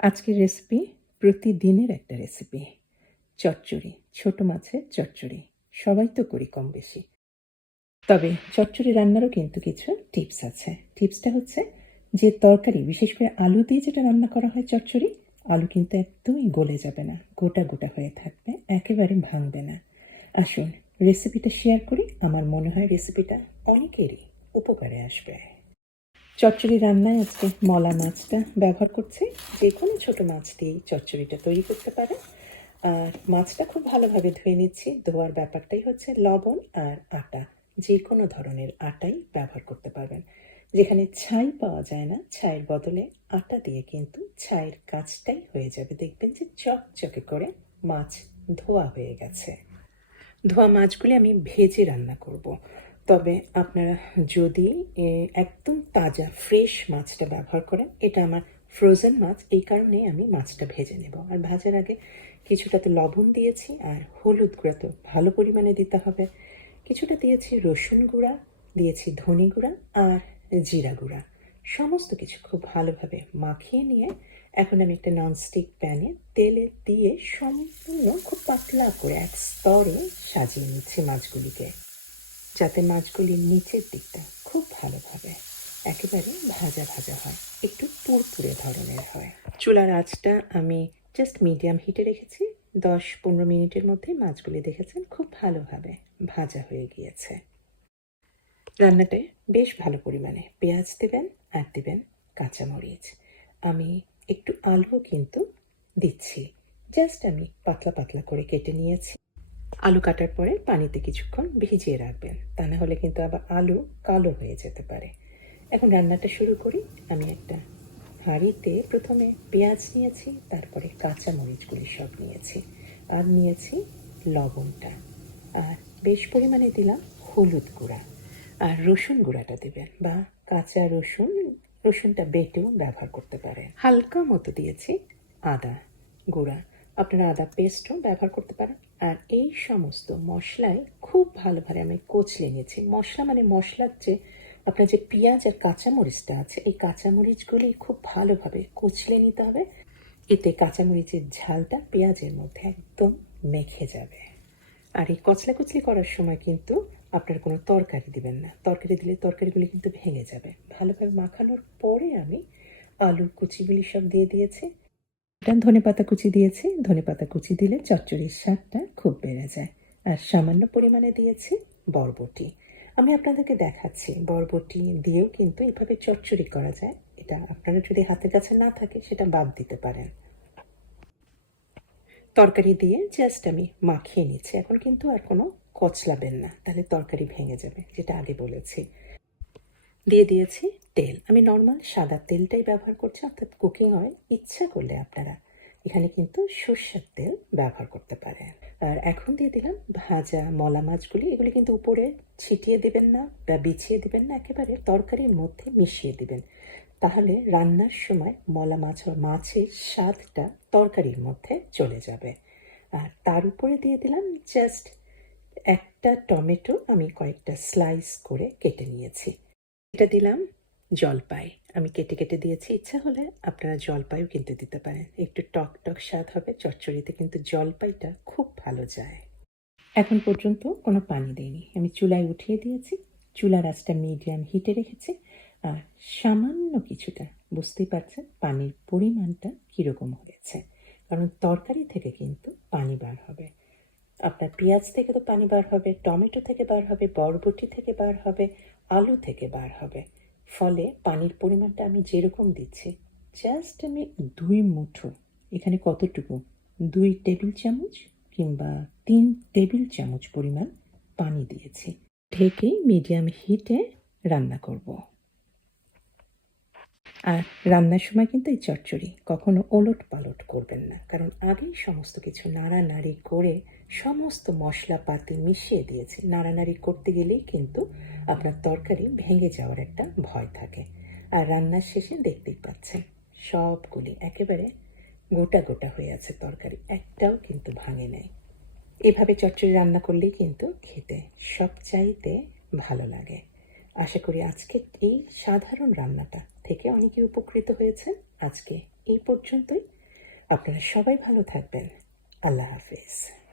আজকের রেসিপি প্রতিদিনের একটা রেসিপি চচ্চড়ি, ছোট মাছের চচ্চড়ি, সবাই তো করি কম বেশি। তবে চচ্চড়ি রান্নারও কিন্তু কিছু টিপস আছে। টিপসটা হচ্ছে যে তরকারি, বিশেষ করে আলু দিয়ে যেটা রান্না করা হয় চচ্চড়ি, আলু কিন্তু একদমই গলে যাবে না, গোটা গোটা হয়ে থাকবে, একেবারে ভাঙবে না। আসুন রেসিপিটা শেয়ার করি, আমার মনে হয় রেসিপিটা অনেকেরই উপকারে আসবে। চচ্চড়ি রান্নায় আজকে মলা মাছটা ব্যবহার করছি। যে কোনো ছোটো মাছ দিয়েই চচ্চড়িটা তৈরি করতে পারে। আর মাছটা খুব ভালোভাবে ধুয়ে নিচ্ছি। ধোয়ার ব্যাপারটাই হচ্ছে লবণ আর আটা। যে কোনো ধরনের আটাই ব্যবহার করতে পারবেন। যেখানে ছাই পাওয়া যায় না, ছাইয়ের বদলে আটা দিয়ে কিন্তু ছাইয়ের কাজটাই হয়ে যাবে। দেখবেন যে চকচকে করে মাছ ধোয়া হয়ে গেছে। ধোয়া মাছগুলি আমি ভেজে রান্না করব। তবে আপনারা যদি একদম তাজা ফ্রেশ মাছটা ব্যবহার করেন, এটা আমার ফ্রোজেন মাছ, এই কারণে আমি মাছটা ভেজে নেব। আর ভাজার আগে কিছুটা তো লবণ দিয়েছি, আর হলুদ গুঁড়া তো ভালো পরিমাণে দিতে হবে। কিছুটা দিয়েছি রসুন গুঁড়া, দিয়েছি ধনে গুঁড়া, আর জিরা গুঁড়া। সমস্ত কিছু খুব ভালোভাবে মাখিয়ে নিয়ে এখন আমি একটা ননস্টিক প্যানে তেলে দিয়ে সম্পূর্ণ খুব পাতলা করে এক স্তরে সাজিয়ে নিচ্ছি মাছগুলিকে। যাতে মাছগুলির নিচের দিকটা খুব ভালোভাবে একেবারে ভাজা ভাজা হয়, একটু তুরতুরে ধরনের হয়। চুলার আঁচটা আমি জাস্ট মিডিয়াম হিটে রেখেছি। দশ পনেরো মিনিটের মধ্যে মাছগুলি দেখেছেন খুব ভালোভাবে ভাজা হয়ে গিয়েছে। রান্নাটায় বেশ ভালো পরিমাণে পেঁয়াজ দেবেন আর দেবেন কাঁচামরিচ। আমি একটু আলুও কিন্তু দিচ্ছি। জাস্ট আমি পাতলা পাতলা করে কেটে নিয়েছি। আলু কাটার পরে পানিতে কিছুক্ষণ ভিজিয়ে রাখবেন। তা না হলে কিন্তু আবার আলু কালো হয়ে যেতে পারে। এখন রান্নাটা শুরু করি। আমি একটা হাঁড়িতে প্রথমে পেঁয়াজ নিয়েছি, তারপরে কাঁচা মরিচগুলি সব নিয়েছি। আর নিয়েছি লবণটা। আর বেশ পরিমাণে দিলাম হলুদ গুঁড়া। আর রসুন গুঁড়াটা দেবেন বা কাঁচা রসুন, রসুনটা বেটেও ব্যবহার করতে পারেন। হালকা মতো দিয়েছি আদা গুঁড়া। আপনারা আদা পেস্টও ব্যবহার করতে পারেন। আর এই সমস্ত মশলায় খুব ভালোভাবে আমি কচলে নিয়েছি মশলা মানে মশলার যে আপনার যে পেঁয়াজ আর কাঁচামরিচটা আছে, এই কাঁচামরিচগুলি খুব ভালোভাবে কচলে নিতে হবে। এতে কাঁচামরিচের ঝালটা পেঁয়াজের মধ্যে একদম মেখে যাবে। আর এই কচলা কুচলি করার সময় কিন্তু আপনার কোনো তরকারি দিবেন না। তরকারি দিলে তরকারিগুলি কিন্তু ভেঙে যাবে। ভালোভাবে মাখানোর পরে আমি আলু কুচিগুলি সব দিয়ে দিয়েছি। এটা ধনে পাতা কুচি দিয়েছি। ধনে পাতা কুচি দিলে চচ্চড়ির স্বাদটা খুব বেড়ে যায়। আর সামান্য পরিমাণে দিয়েছি বরবটি। আমি আপনাদেরকে দেখাচ্ছি, বরবটি দিয়েও কিন্তু এভাবে চচ্চড়ি করা যায়। এটা আপনারা যদি হাতের কাছে না থাকে সেটা বাদ দিতে পারেন। তরকারি দিয়ে জাস্ট আমি মাখিয়ে নিচ্ছি। এখন কিন্তু আর কোনো কচলাবেন না। তাহলে তরকারি ভেঙে যাবে, যেটা আগে বলেছি। দিয়ে দিয়েছি তেল। আমি নর্মাল সাদা তেলটাই ব্যবহার করছি, অর্থাৎ কুকিং অয়েল ইচ্ছা করলে আপনারা এখানে কিন্তু সর্ষের তেল ব্যবহার করতে পারেন। আর এখন দিয়ে দিলাম ভাজা মলা মাছগুলি। এগুলি কিন্তু উপরে ছিটিয়ে দিবেন না বা বিছিয়ে দিবেন না, একেবারে তরকারির মধ্যে মিশিয়ে দিবেন। তাহলে রান্নার সময় মলা মাছ বা মাছের স্বাদটা তরকারির মধ্যে চলে যাবে। আর তার উপরে দিয়ে দিলাম জাস্ট একটা টমেটো। আমি কয়েকটা স্লাইস করে কেটে নিয়েছি। এটা দিলাম জলপাই। আমি কেটে কেটে দিয়েছি। ইচ্ছা হলে আপনারা জলপাইও কিন্তু দিতে পারেন। একটু টক টক স্বাদ হবে, চচ্চড়িতে কিন্তু জলপাইটা খুব ভালো যায়। এখন পর্যন্ত কোনো পানি দিইনি। আমি চুলায় উঠিয়ে দিয়েছি। চুলার আঁচটা মিডিয়াম হিটে রেখেছি। আর সামান্য কিছুটা, বুঝতেই পারছেন, পানির পরিমাণটা কীরকম হয়েছে। কারণ তরকারি থেকে কিন্তু পানি বার হবে। আপনার পেঁয়াজ থেকে তো পানি বার হবে, টমেটো থেকে বার হবে, বরবটি থেকে বার হবে, আলু থেকে বার হবে। ফলে পানির পরিমাণটা আমি যেরকম দিচ্ছি জাস্ট আমি দুই মুঠো, এখানে কতটুকু? দুই টেবিল চামচ কিংবা তিন টেবিল চামচ পরিমাণ পানি দিয়েছি। ঢেকে মিডিয়াম হিটে রান্না করব। আর রান্নার সময় কিন্তু এই চচ্চড়ি, কখনো ওলট পালট করবেন না, কারণ আগেই সমস্ত কিছু নাড়ানাড়ি করে সমস্ত মশলাপাতি মিশিয়ে দিয়েছি। নাড়ানাড়ি করতে গেলেই কিন্তু আপনার তরকারি ভেঙে যাওয়ার একটা ভয় থাকে। আর রান্নার শেষে দেখতেই পাচ্ছেন, সবগুলি একেবারে গোটা গোটা হয়ে আছে তরকারি, একটাও কিন্তু ভাঙে নেই। এভাবে চচ্চড়ি রান্না করলেই কিন্তু খেতে সবচাইতে ভালো লাগে। আশা করি আজকে এই সাধারণ রান্নাটা থেকে অনেকে উপকৃত হয়েছে আজকে এই পর্যন্তই। আপনারা সবাই ভালো থাকবেন। আল্লাহ হাফেজ।